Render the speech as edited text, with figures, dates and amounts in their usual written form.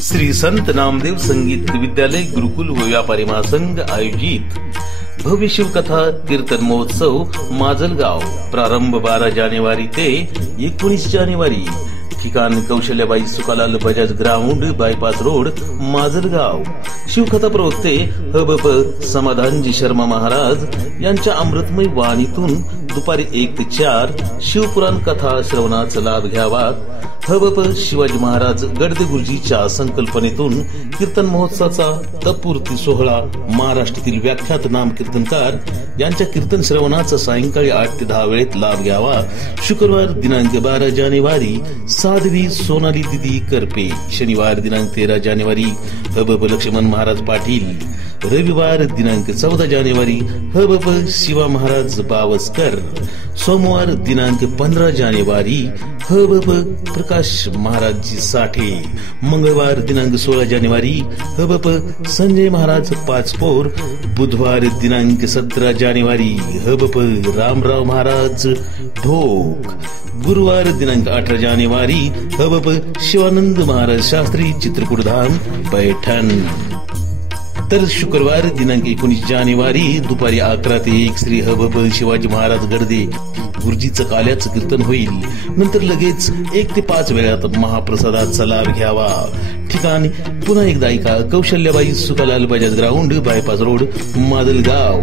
श्री संत नामदेव संगीत विद्यालय गुरुकुल व व्यापारी महासंघ आयोजित भव्य शिवकथा कीर्तन महोत्सव माजलगाव। प्रारंभ 12 जानेवारी ते 19 जानेवारी। ठिकाण Kaushalyabai Sukalal Bajaj ground, bypass road, Majalgaon. शिवकथा प्रवक्ते हबप समाधानजी शर्मा महाराज यांच्या अमृतमय वाणीतून दुपारी 1 ते 4 शिवपुराण कथा श्रवणाचा लाभ घ्यावा। हबप शिवाजी महाराज गडदे गुरुजीच्या संकल्पनेतून कीर्तन महोत्सवाचा तत्पूर्ती सोहळा महाराष्ट्रातील व्याख्यात नाम कीर्तनकार यांच्या कीर्तन श्रवणाचा सायंकाळी 8 ते 10 वेळेत लाभ घ्यावा। शुक्रवार दिनांक 12 जानेवारी साध्वी सोनाली दिदी करपे। शनिवार दिनांक 13 जानेवारी हबप लक्ष्मण महाराज पाटील। रविवार दिनांक 14 जानेवारी हबप शिवा महाराज बावस्कर। सोमवार दिनांक 15 जानेवारी हबप प्रकाश महाराज साठे। मंगळवार दिनांक 16 जानेवारी हबप संजय महाराज पाचपोर। बुधवार दिनांक 17 जानेवारी हबप रामराव महाराज ढोक। गुरुवार दिनांक 18 जानेवारी हबप शिवानंद महाराज शास्त्री चित्रकूटधाम पैठण। तर शुक्रवार दिनांक 19 जानेवारी दुपारी 11 ते 1 श्री हबप शिवाजी महाराज गडदे गुरुजीचं काल्याचं कीर्तन होईल। नंतर लगेच 1 ते 5 वेळात महाप्रसादाचा लाभ घ्यावा। ठिकाण पुन्हा एकदा ऐका, Kaushalyabai Sukalal Bajaj ground, bypass road, Majalgaon.